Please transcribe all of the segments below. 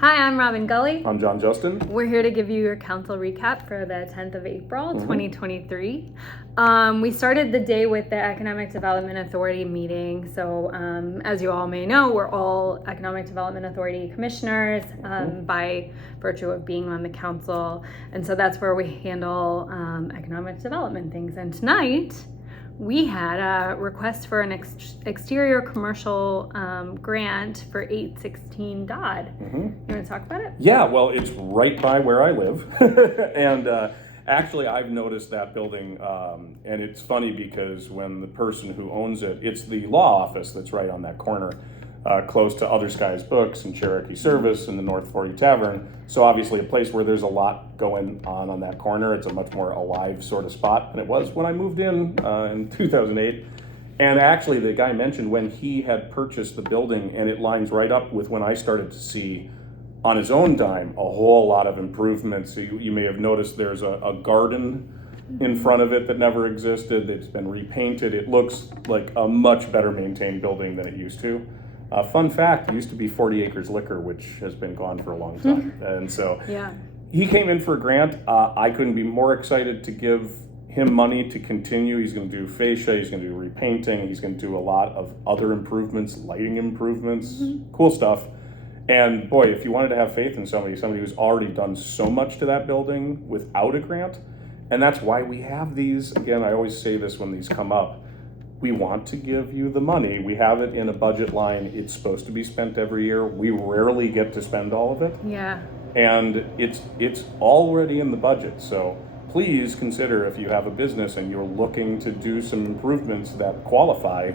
Hi, I'm Robin Gully. I'm John Justin. We're here to give you your council recap for the 10th of April, 2023. We started the day with the Economic Development Authority meeting. So as you all may know, we're all Economic Development Authority commissioners by virtue of being on the council. And so that's where we handle economic development things. And tonight, we had a request for an exterior commercial grant for 816 Dodd. You want to talk about it? Yeah, well, it's right by where I live. And actually, I've noticed that building, and it's funny because when the person who owns it, it's the law office that's right on that corner, close to Other Skies Books and Cherokee Service and the North 40 Tavern. So obviously a place where there's a lot going on that corner. It's a much more alive sort of spot than it was when I moved in 2008. And actually the guy mentioned when he had purchased the building, and it lines right up with when I started to see on his own dime a whole lot of improvements. So you may have noticed there's a garden in front of it that never existed. It's been repainted. It looks like a much better maintained building than it used to. Fun fact, it used to be 40 Acres Liquor, which has been gone for a long time. And so he came in for a grant. I couldn't be more excited to give him money to continue. He's going to do fascia, he's going to do repainting, he's going to do a lot of other improvements, lighting improvements, cool stuff. And boy, if you wanted to have faith in somebody who's already done so much to that building without a grant, and that's why we have these. Again, I always say this when these come up. We want to give you the money. We have it in a budget line. It's supposed to be spent every year. We rarely get to spend all of it. Yeah. And it's already in the budget. So please consider, if you have a business and you're looking to do some improvements that qualify,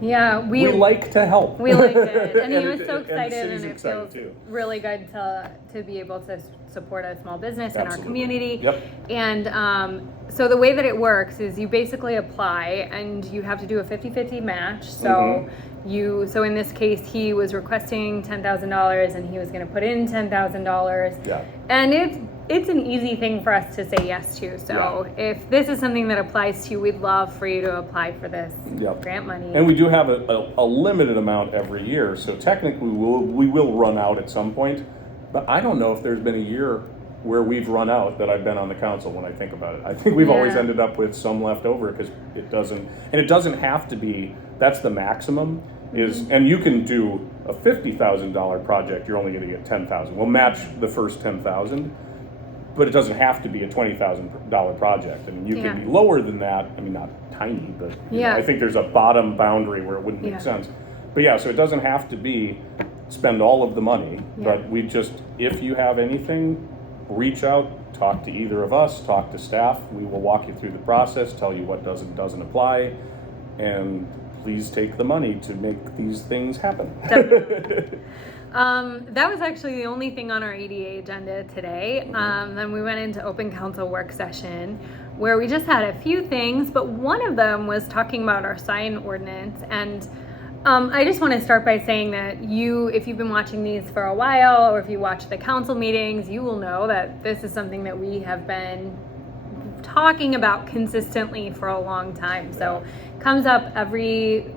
Yeah, we like to help. We like it. And he was so and excited, and it feels really good to be able to support a small business in our community. Yep. And so the way that it works is you basically apply and you have to do a 50-50 match. So so in this case, he was requesting $10,000 and he was going to put in $10,000. Yeah. And it's an easy thing for us to say yes to. So if this is something that applies to you, we'd love for you to apply for this grant money. And we do have a limited amount every year. So technically we will run out at some point. But I don't know if there's been a year where we've run out that I've been on the council when I think about it. I think we've always ended up with some left over because it doesn't have to be, that's the maximum and you can do a $50,000 project, you're only going to get $10,000. We'll match the first $10,000, but it doesn't have to be a $20,000 project. I mean, you can be lower than that. I mean, not tiny, but I think there's a bottom boundary where it wouldn't make sense. But so it doesn't have to be spend all of the money, but we just, if you have anything, reach out, talk to either of us, talk to staff. We will walk you through the process, tell you what does and doesn't apply, and please take the money to make these things happen. Definitely. That was actually the only thing on our EDA agenda today. Then we went into open council work session where we just had a few things, but one of them was talking about our sign ordinance. And I just want to start by saying that if you've been watching these for a while, or if you watch the council meetings, you will know that this is something that we have been talking about consistently for a long time. So it comes up every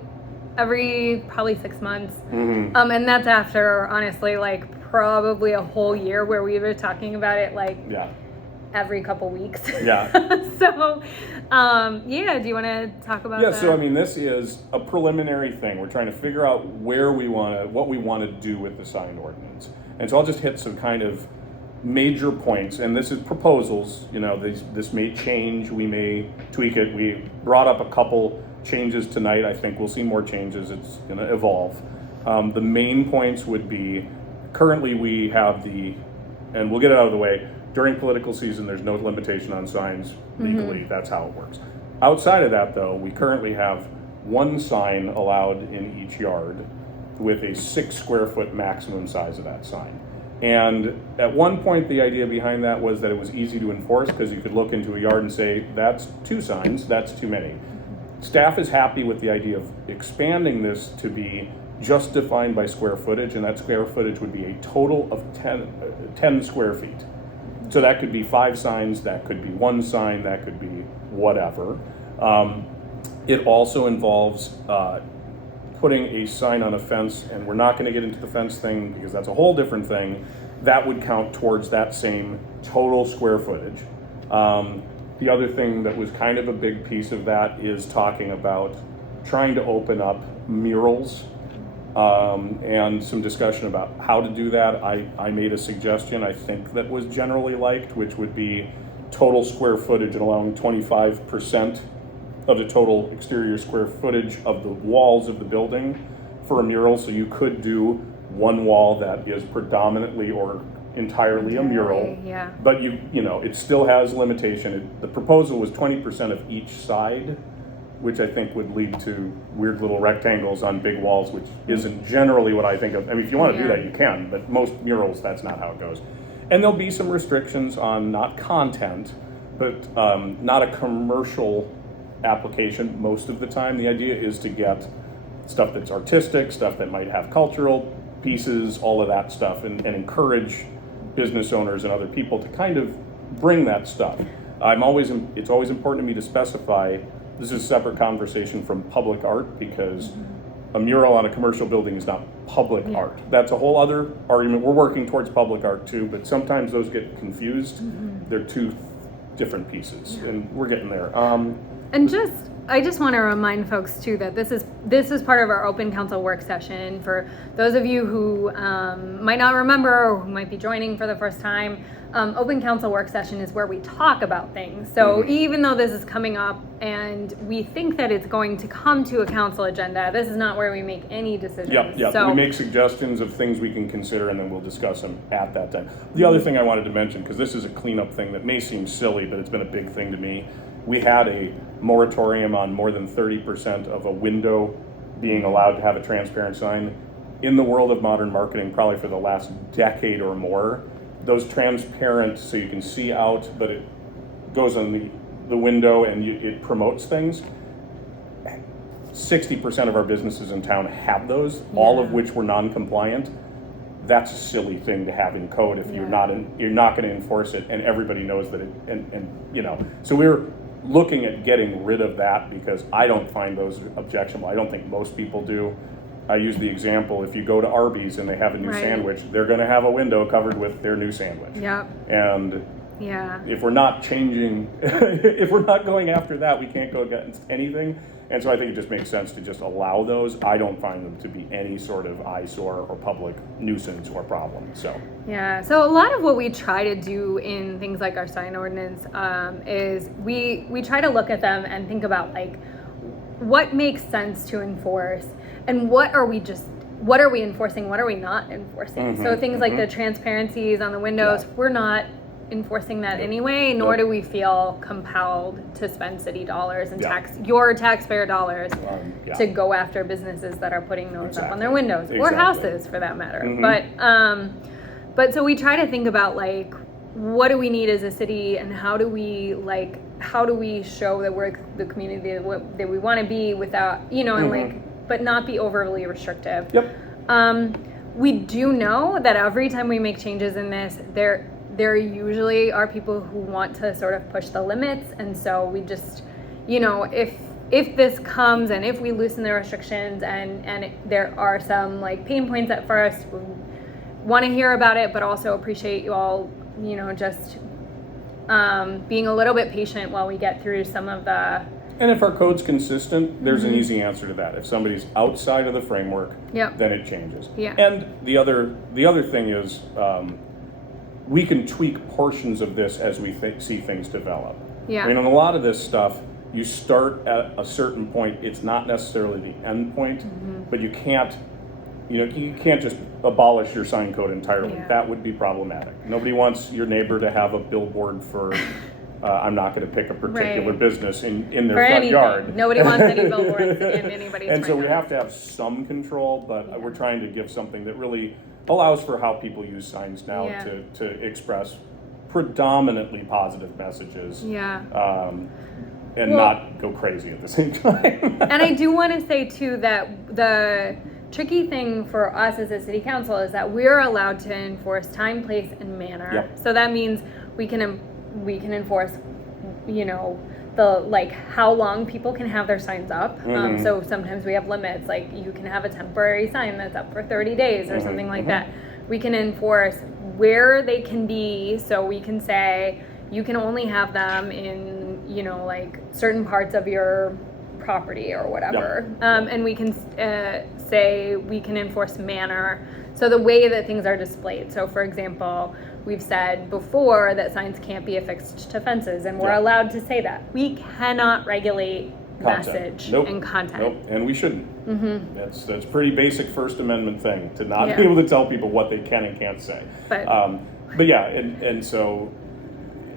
probably 6 months. And that's after, honestly, probably a whole year where we were talking about it every couple weeks. So, do you want to talk about that? So I mean, this is a preliminary thing. We're trying to figure out what we want to do with the sign ordinance. And so I'll just hit some kind of major points, and this is proposals. This may change, we may tweak it. We brought up a couple changes tonight. I think we'll see more changes. It's going to evolve. The main points would be, currently we have and we'll get it out of the way, during political season there's no limitation on signs legally. That's how it works. Outside of that though, we currently have one sign allowed in each yard with a 6 square foot maximum size of that sign. And at one point, the idea behind that was that it was easy to enforce because you could look into a yard and say, that's 2 signs, that's too many. Staff is happy with the idea of expanding this to be just defined by square footage, and that square footage would be a total of 10 square feet. So that could be 5 signs, that could be 1 sign, that could be whatever. It also involves putting a sign on a fence, and we're not gonna get into the fence thing because that's a whole different thing, that would count towards that same total square footage. The other thing that was kind of a big piece of that is talking about trying to open up murals, and some discussion about how to do that. I made a suggestion, I think, that was generally liked, which would be total square footage and allowing 25% of the total exterior square footage of the walls of the building for a mural. So you could do one wall that is predominantly or entirely a mural, Yeah. but you know, it still has limitation. The proposal was 20% of each side, which I think would lead to weird little rectangles on big walls, which isn't generally what I think of. I mean, if you want to do that, you can, but most murals, that's not how it goes. And there'll be some restrictions on not content, but not a commercial application most of the time. The idea is to get stuff that's artistic, stuff that might have cultural pieces, all of that stuff, and encourage business owners and other people to kind of bring that stuff. It's always important to me to specify this is a separate conversation from public art, because a mural on a commercial building is not public art. That's a whole other argument. We're working towards public art too, but sometimes those get confused. They're two different pieces, and we're getting there. And I just want to remind folks too that this is part of our open council work session. For those of you who might not remember or who might be joining for the first time, open council work session is where we talk about things. So even though this is coming up and we think that it's going to come to a council agenda, this is not where we make any decisions. Yep. So we make suggestions of things we can consider, and then we'll discuss them at that time. The other thing I wanted to mention, because this is a cleanup thing that may seem silly, but it's been a big thing to me. We had a moratorium on more than 30% of a window being allowed to have a transparent sign. In the world of modern marketing, probably for the last decade or more, those transparent, so you can see out, but it goes on the window and it promotes things. 60% of our businesses in town have those, all of which were non-compliant. That's a silly thing to have in code if you're not going to enforce it, and everybody knows that it, and you know. So we're looking at getting rid of that because I don't find those objectionable. I don't think most people do. I use the example, if you go to Arby's and they have a new sandwich, they're going to have a window covered with their new sandwich. Yep. And if we're not changing, if we're not going after that, we can't go against anything. And so I think it just makes sense to just allow those. I don't find them to be any sort of eyesore or public nuisance or problem. So so a lot of what we try to do in things like our sign ordinance is we try to look at them and think about like what makes sense to enforce and what are we enforcing, what are we not enforcing. So things like the transparencies on the windows, we're not enforcing that anyway, nor do we feel compelled to spend city dollars and your taxpayer dollars to go after businesses that are putting those up on their windows or houses for that matter. But so we try to think about like what do we need as a city and how do we show that we're the community that we want to be without and like but not be overly restrictive. We do know that every time we make changes in this, there usually are people who want to sort of push the limits, and so we just, if this comes and if we loosen the restrictions and there are some like pain points at first, we want to hear about it, but also appreciate you all, just being a little bit patient while we get through some of the. And if our code's consistent, there's an easy answer to that. If somebody's outside of the framework, then it changes. And the other thing is, we can tweak portions of this as we see things develop. I mean, on a lot of this stuff, you start at a certain point. It's not necessarily the end point, but you can't just abolish your sign code entirely. That would be problematic. Nobody wants your neighbor to have a billboard for, I'm not going to pick a particular business in their front yard. Nobody wants any billboards in anybody's And so we yard. have to have some control, but we're trying to give something that really allows for how people use signs now to express predominantly positive messages and not go crazy at the same time. And I do want to say too that the tricky thing for us as a city council is that we're allowed to enforce time, place, and manner. So that means we can enforce, like how long people can have their signs up. So sometimes we have limits, like you can have a temporary sign that's up for 30 days or something like that. We can enforce where they can be, so we can say you can only have them in, you know, like certain parts of your property or whatever. And we can say we can enforce manner, so the way that things are displayed. So for example, we've said before that signs can't be affixed to fences, and we're allowed to say that. We cannot regulate message and content. And we shouldn't. That's pretty basic First Amendment thing, to not be able to tell people what they can and can't say. But yeah, and so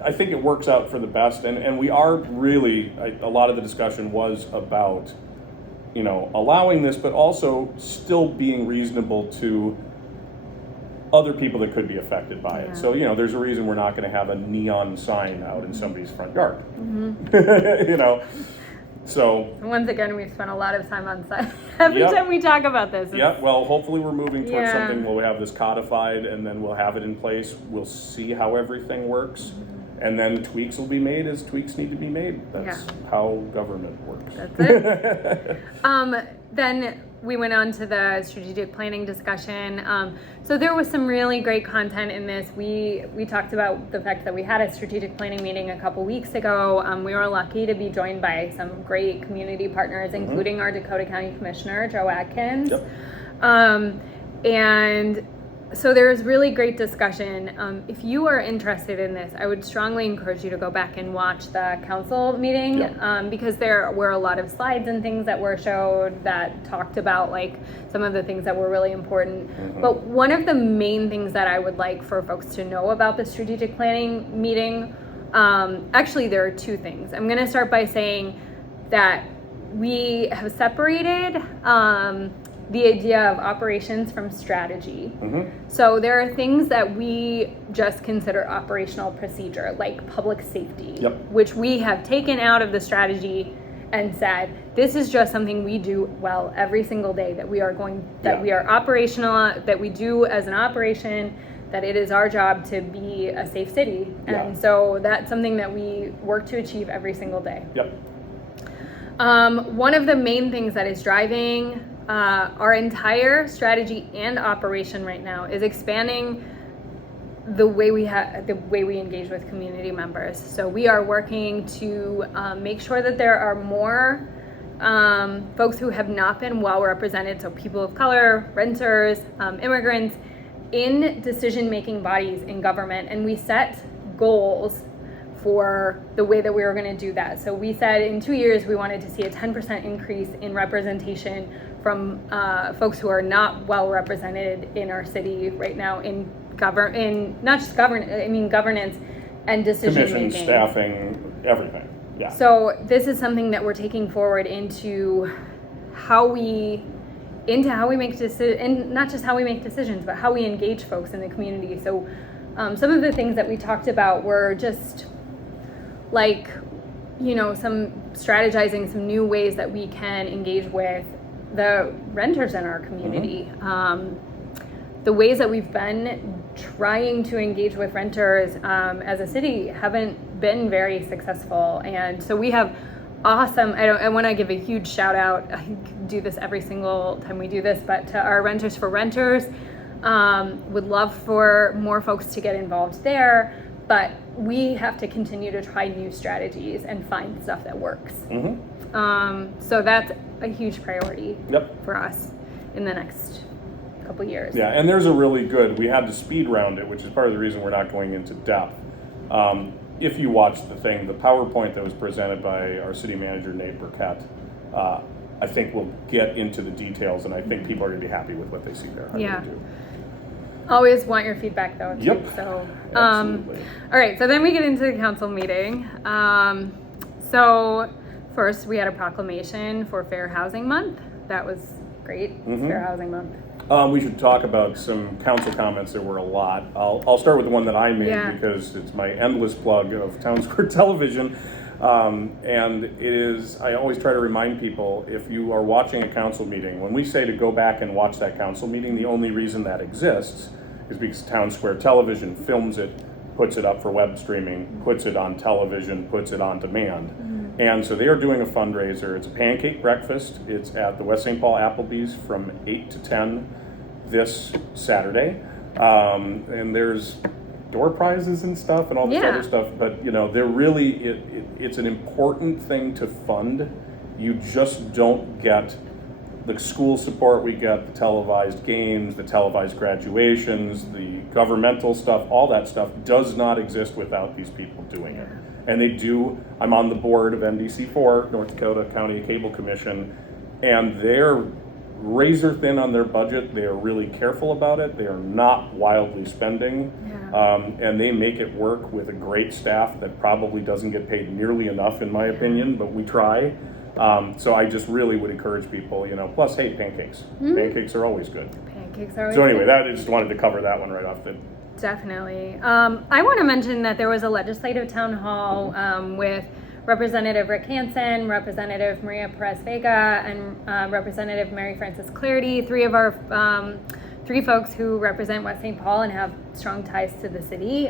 I think it works out for the best, and we are really, a lot of the discussion was about, you know, allowing this, but also still being reasonable to other people that could be affected by it. So, you know, there's a reason we're not going to have a neon sign out in somebody's front yard. You know, so. Once again, we've spent a lot of time on signs. Every time we talk about this. Well, hopefully we're moving towards something where we have this codified, and then we'll have it in place. We'll see how everything works. And then tweaks will be made as tweaks need to be made. That's how government works. That's it. Then we went on to the strategic planning discussion. So there was some really great content in this. We talked about the fact that we had a strategic planning meeting a couple weeks ago. We were lucky to be joined by some great community partners, including our Dakota County Commissioner, Joe Atkins. And so there's really great discussion. If you are interested in this, I would strongly encourage you to go back and watch the council meeting, because there were a lot of slides and things that were showed that talked about like some of the things that were really important. But one of the main things that I would like for folks to know about the strategic planning meeting, actually there are two things. I'm going to start by saying that we have separated the idea of operations from strategy. So there are things that we just consider operational procedure, like public safety, which we have taken out of the strategy and said, this is just something we do well every single day, that we are we are operational, that we do as an operation, that it is our job to be a safe city. And so that's something that we work to achieve every single day. One of the main things that is driving our entire strategy and operation right now is expanding the way we engage with community members. So we are working to make sure that there are more folks who have not been well represented, so people of color, renters, immigrants, in decision-making bodies in government, and we set goals for the way that we were going to do that. So we said in 2 years we wanted to see a 10% increase in representation from folks who are not well represented in our city right now in governance and decision making, staffing, everything. So this is something that we're taking forward into how we make decisions, and not just how we make decisions, but how we engage folks in the community. So some of the things that we talked about were just like, you know, some strategizing some new ways that we can engage with the renters in our community. The ways that we've been trying to engage with renters as a city haven't been very successful. And so we have awesome, I want to give a huge shout out, I do this every single time we do this, but to our Renters for Renters. Would love for more folks to get involved there, but we have to continue to try new strategies and find stuff that works. So that's a huge priority for us in the next couple years. And there's a really good, we had to speed round it, which is part of the reason we're not going into depth. If you watch the thing, the PowerPoint that was presented by our city manager, Nate Burkett, I think we'll get into the details, and I think people are going to be happy with what they see there. I really do. Always want your feedback though, too. So, absolutely. All right, so then we get into the council meeting. So first we had a proclamation for Fair Housing Month. That was great, Fair Housing Month. We should talk about some council comments. There were a lot. I'll start with the one that I made because it's my endless plug of Town Square Television. And it is, I always try to remind people, if you are watching a council meeting, when we say to go back and watch that council meeting, the only reason that exists is because Town Square Television films it, puts it up for web streaming, puts it on television, puts it on demand. And so they are doing a fundraiser. It's a pancake breakfast. It's at the West St. Paul Applebee's from 8 to 10 this Saturday. And there's door prizes and stuff and all this other stuff. But, they're really, it's an important thing to fund. You just don't get the school support we get, the televised games, the televised graduations, the governmental stuff, all that stuff does not exist without these people doing it. And they do. I'm on the board of NDC4, North Dakota County Cable Commission, and they're razor thin on their budget. They are really careful about it. They are not wildly spending. And they make it work with a great staff that probably doesn't get paid nearly enough, in my opinion, but we try. So I just really would encourage people, plus, hey, pancakes. Pancakes are always good. Pancakes are always So anyway, good. I just wanted to cover that one right off the... Definitely. I want to mention that there was a legislative town hall with Representative Rick Hansen, Representative Maria Perez Vega, and Representative Mary Frances Clarity, three of our three folks who represent West St. Paul and have strong ties to the city.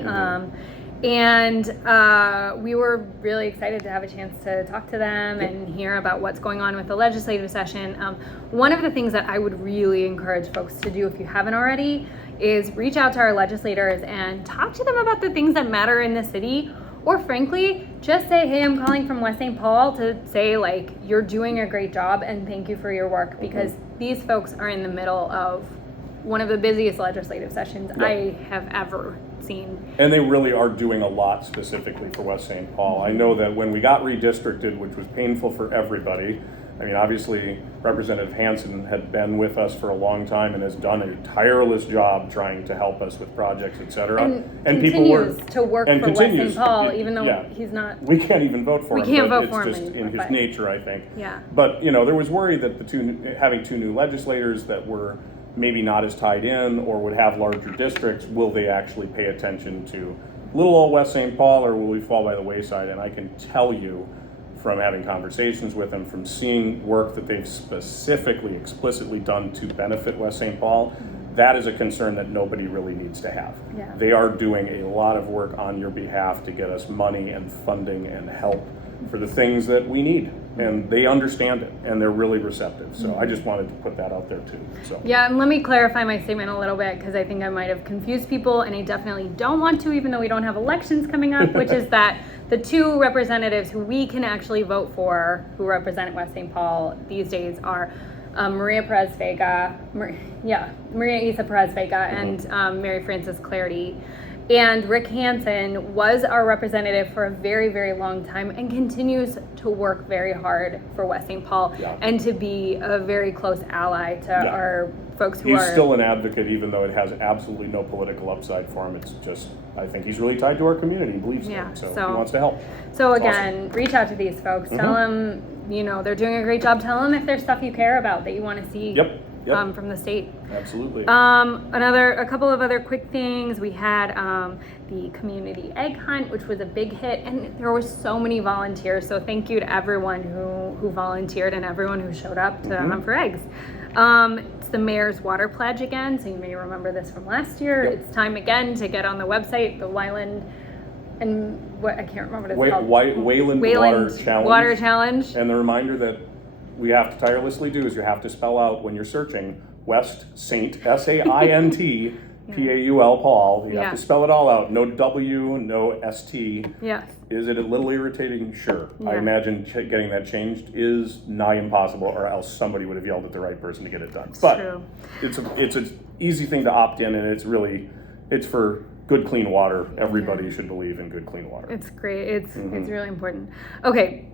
And we were really excited to have a chance to talk to them and hear about what's going on with the legislative session. One of the things that I would really encourage folks to do, if you haven't already, is reach out to our legislators and talk to them about the things that matter in the city. Or frankly, just say, hey, I'm calling from West St. Paul to say, you're doing a great job and thank you for your work, because these folks are in the middle of one of the busiest legislative sessions I have ever seen. And they really are doing a lot specifically for West St. Paul. I know that when we got redistricted, which was painful for everybody, obviously Representative Hansen had been with us for a long time and has done a tireless job trying to help us with projects, et cetera. And people were to work for West St. Paul, even though he's not. We can't even vote for him. We can't vote it's for him just anymore, in his nature, I think. Yeah. But there was worry that having two new legislators that were maybe not as tied in or would have larger districts, will they actually pay attention to little old West St. Paul, or will we fall by the wayside? And I can tell you, from having conversations with them, from seeing work that they've specifically, explicitly done to benefit West St. Paul, that is a concern that nobody really needs to have. Yeah. They are doing a lot of work on your behalf to get us money and funding and help for the things that we need. And they understand it, and they're really receptive. So I just wanted to put that out there too. So. Yeah, and let me clarify my statement a little bit, because I think I might have confused people, and I definitely don't want to, even though we don't have elections coming up, which is that the two representatives who we can actually vote for, who represent West St. Paul these days, are Maria Perez Vega, Maria Isa Perez Vega, and Mary Frances Clarity. And Rick Hansen was our representative for a very, very long time and continues to work very hard for West St. Paul and to be a very close ally to our folks who He's still an advocate, even though it has absolutely no political upside for him. It's just, I think he's really tied to our community and believes in it, so he wants to help. So again, reach out to these folks. Tell them, they're doing a great job. Tell them if there's stuff you care about that you want to see from the state. Absolutely. A couple of other quick things. We had the community egg hunt, which was a big hit, and there were so many volunteers. So thank you to everyone who volunteered and everyone who showed up to hunt for eggs. It's the mayor's water pledge again, so you may remember this from last year. It's time again to get on the website, the Wyland, and what I can't remember what it's called. Wayland Water Challenge. And the reminder that we have to tirelessly do is you have to spell out when you're searching West Saint, S-A-I-N-T, P-A-U-L, Paul. You have to spell it all out. No W, no S-T. Yes. Is it a little irritating? Sure. I imagine getting that changed is nigh impossible, or else somebody would have yelled at the right person to get it done. But true. It's an easy thing to opt in, and it's for good, clean water. Everybody should believe in good, clean water. It's great. It's really important. Okay.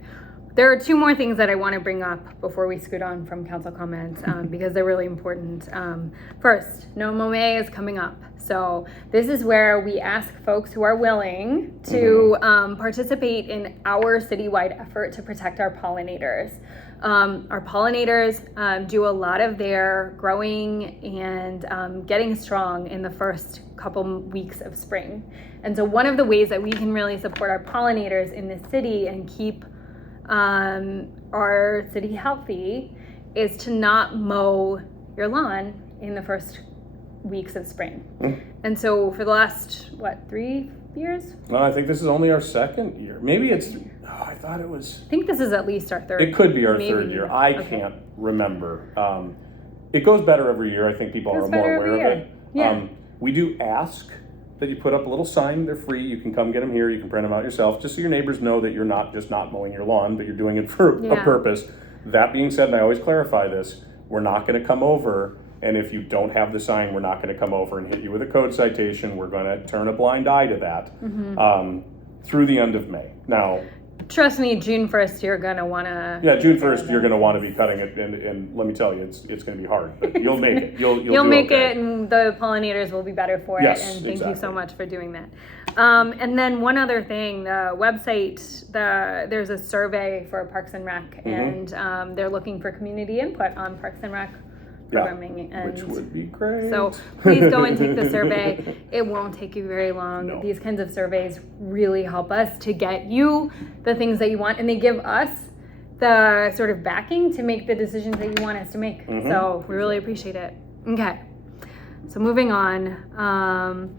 There are two more things that I want to bring up before we scoot on from council comments because they're really important. First, No Mow May is coming up. So this is where we ask folks who are willing to participate in our citywide effort to protect our pollinators. Our pollinators do a lot of their growing and getting strong in the first couple weeks of spring. And so one of the ways that we can really support our pollinators in the city and keep our city healthy is to not mow your lawn in the first weeks of spring. And so for the last 3 years? No, I think this is only our second year. Maybe it's, I thought it was. I think this is at least our third. It could be our maybe. third year. I can't remember. It goes better every year. I think people are more aware of it. Yeah. We do ask that you put up a little sign. They're free. You can come get them here. You can print them out yourself, just so your neighbors know that you're not just not mowing your lawn, but you're doing it for a purpose. That being said, and I always clarify this, we're not going to come over, and if you don't have the sign, we're not going to come over and hit you with a code citation. We're going to turn a blind eye to that through the end of May. Now, trust me, June 1st, you're going to want to... Yeah, June 1st, you're going to want to be cutting it, and let me tell you, it's going to be hard, but you'll make it. You'll You'll do make okay. it, and the pollinators will be better for Yes, it, and thank you so exactly. much for doing that. And then one other thing, the website, there's a survey for Parks and Rec, and they're looking for community input on Parks and Rec programming. And which would be great. so please go and take the survey. It won't take you very long. No. These kinds of surveys really help us to get you the things that you want, and they give us the sort of backing to make the decisions that you want us to make. So we really appreciate it. Okay. So moving on.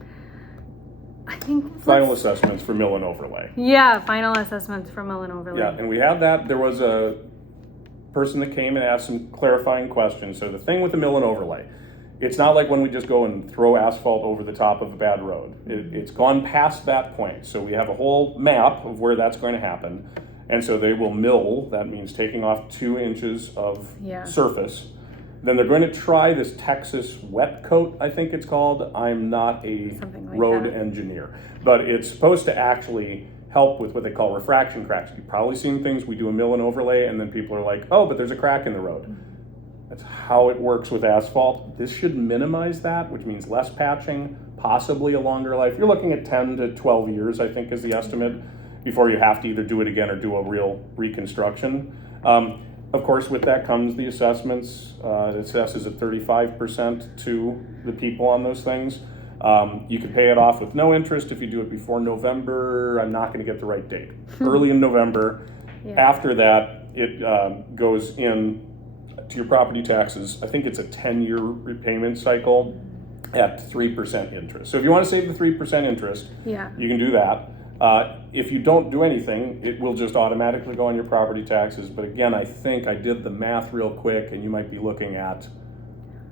I think Final assessments for mill and overlay. Yeah, final assessments for mill and overlay. Yeah, and we had that. There was a person that came and asked some clarifying questions. So the thing with the mill and overlay, it's not like when we just go and throw asphalt over the top of a bad road. It's gone past that point. So we have a whole map of where that's going to happen. And so they will mill, that means taking off 2 inches of surface. Then they're going to try this Texas wet coat, I think it's called. I'm not a road engineer, but it's supposed to actually help with what they call refraction cracks. You've probably seen things, we do a mill and overlay, and then people are like, oh, but there's a crack in the road. That's how it works with asphalt. This should minimize that, which means less patching, possibly a longer life. You're looking at 10 to 12 years, I think, is the estimate, before you have to either do it again or do a real reconstruction. Of course, with that comes the assessments. It assesses at 35% to the people on those things. You can pay it off with no interest if you do it before November. I'm not going to get the right date. Early in November. After that, it goes in to your property taxes. I think it's a 10-year repayment cycle at 3% interest. So if you want to save the 3% interest, you can do that. If you don't do anything, it will just automatically go on your property taxes. But again, I think I did the math real quick, and you might be looking at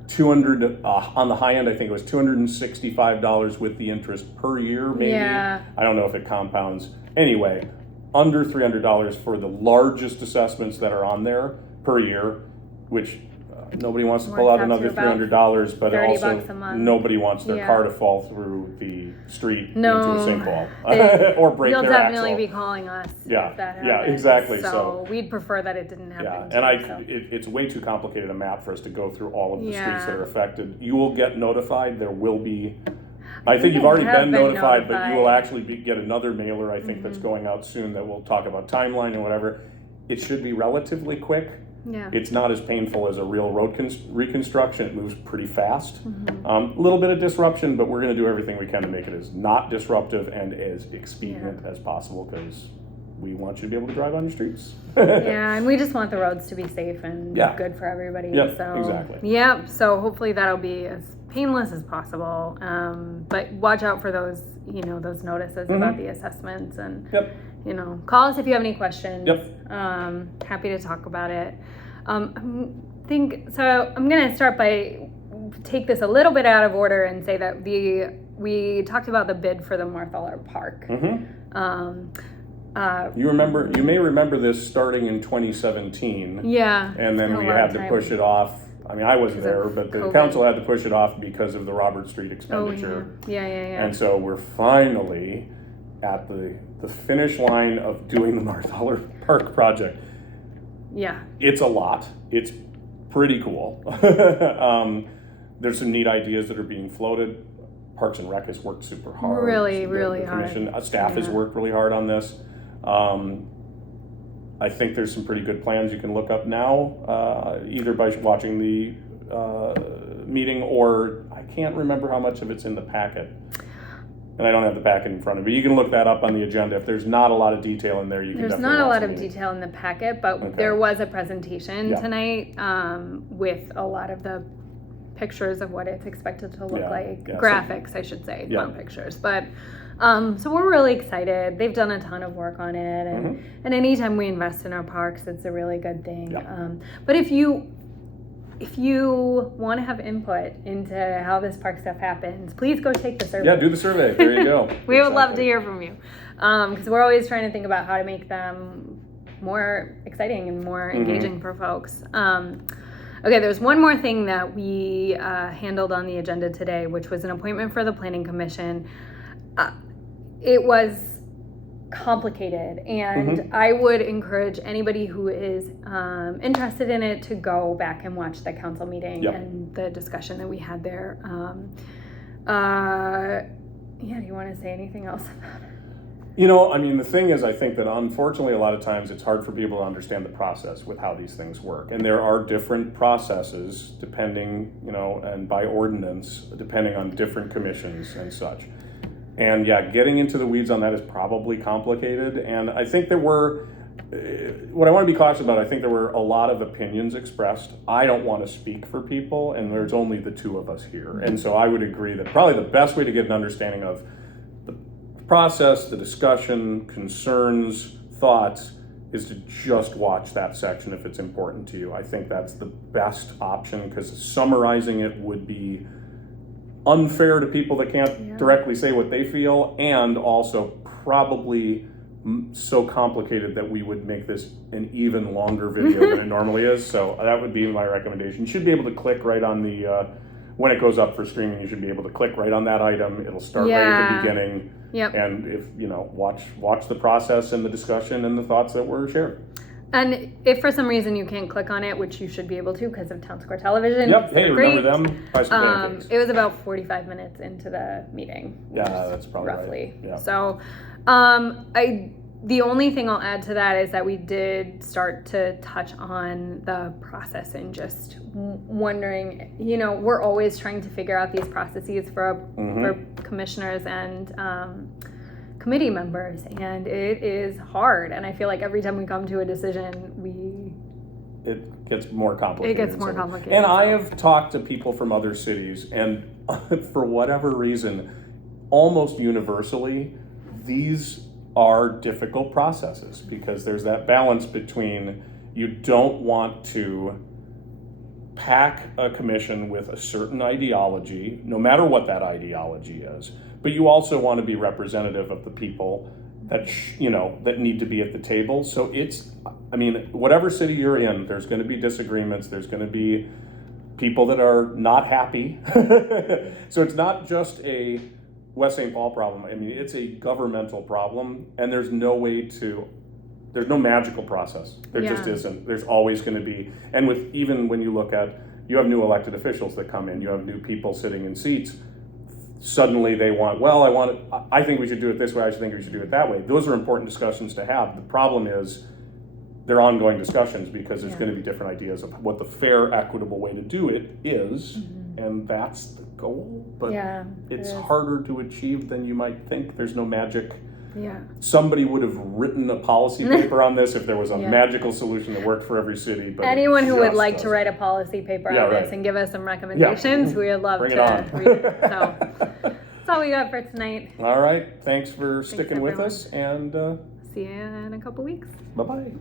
200 on the high end. I think it was $265 with the interest per year, maybe. I don't know if it compounds. Anyway, under $300 for the largest assessments that are on there per year, which nobody wants to pull out another $300, but also nobody wants their car to fall through the street into a sinkhole or break their axle. You'll definitely be calling us if that happens. Yeah, exactly. So we'd prefer that it didn't happen. Yeah, and it's way too complicated a map for us to go through all of the streets that are affected. You will get notified. There will be. I think you've already been notified, but you will actually get another mailer, I think, that's going out soon that will talk about timeline and whatever. It should be relatively quick. It's not as painful as a real road reconstruction. It moves pretty fast. A little bit of disruption, but we're going to do everything we can to make it as not disruptive and as expedient as possible, because we want you to be able to drive on your streets. And we just want the roads to be safe and good for everybody. Exactly. So hopefully that'll be as painless as possible. But watch out for those, those notices about the assessments, and call us if you have any questions. Happy to talk about it. I'm going to start by take this a little bit out of order and say that we talked about the bid for the Marthaler Park. You may remember this starting in 2017. And then we had to push it off. I mean, I wasn't there, but the council had to push it off because of the Robert Street expenditure. And so we're finally at the finish line of doing the Marthaler Park project. It's a lot. It's pretty cool. There's some neat ideas that are being floated. Parks and Rec has worked super hard. Really the commission, hard. Staff has worked really hard on this. I think there's some pretty good plans you can look up now, either by watching the meeting, or I can't remember how much of it's in the packet. And I don't have the packet in front of me. You can look that up on the agenda. If there's not a lot of detail in there, you can definitely There's not a lot watch of detail in the packet, but there was a presentation tonight with a lot of the pictures of what it's expected to look Yeah, like. yeah, so- Graphics, I should say, Yeah. not pictures. But so we're really excited. They've done a ton of work on it, and anytime we invest in our parks, it's a really good thing. Yeah. But if you want to have input into how this park stuff happens, please go take the survey. Yeah, do the survey. There you go. We would love to Exactly. hear from you, because we're always trying to think about how to make them more exciting and more engaging for folks. Okay, there's one more thing that we handled on the agenda today, which was an appointment for the Planning Commission. It was complicated, and I would encourage anybody who is interested in it to go back and watch the council meeting Yep. and the discussion that we had there. Yeah, do you want to say anything else about it? You know, I mean, the thing is, I think that unfortunately a lot of times it's hard for people to understand the process with how these things work. And there are different processes depending, you know, and by ordinance, depending on different commissions and such. And yeah, getting into the weeds on that is probably complicated. And I think there were, what I want to be cautious about, I think there were a lot of opinions expressed. I don't want to speak for people, and there's only the two of us here. And so I would agree that probably the best way to get an understanding of the process, the discussion, concerns, thoughts, is to just watch that section if it's important to you. I think that's the best option, because summarizing it would be unfair to people that can't directly say what they feel, and also probably so complicated that we would make this an even longer video than it normally is. So that would be my recommendation. You should be able to click right on the, when it goes up for streaming, you should be able to click right on that item. It'll start right at the beginning. Yep. And if, you know, watch the process and the discussion and the thoughts that were shared. And if for some reason you can't click on it, which you should be able to because of Town Square Television. Yep, hey, they're remember great. them? Buy some pancakes. It was about 45 minutes into the meeting. Yeah, that's probably roughly. right. Yeah. So, the only thing I'll add to that is that we did start to touch on the process and just wondering, you know, we're always trying to figure out these processes for commissioners and committee members, and it is hard. And I feel like every time we come to a decision, it gets more complicated. It gets more complicated. And I have talked to people from other cities, and for whatever reason, almost universally, these are difficult processes, because there's that balance between, you don't want to pack a commission with a certain ideology, no matter what that ideology is, but you also want to be representative of the people that that need to be at the table. So it's, I mean, whatever city you're in, there's going to be disagreements, there's going to be people that are not happy. So it's not just a West St. Paul problem. I mean, it's a governmental problem, and there's no magical process. There just isn't. There's always going to be, and even when you look at, you have new elected officials that come in, you have new people sitting in seats, suddenly they want, I think we should do it this way, I think we should do it that way. Those are important discussions to have. The problem is, they're ongoing discussions, because there's going to be different ideas of what the fair, equitable way to do it is, and that's the goal. But it's harder to achieve than you might think. There's no magic. Yeah. Somebody would have written a policy paper on this if there was a magical solution that worked for every city. But anyone who would like to write a policy paper on this and give us some recommendations, we would love Bring to it on. read it. So that's all we got for tonight. All right. Thanks for sticking with us, and See you in a couple weeks. bye-bye.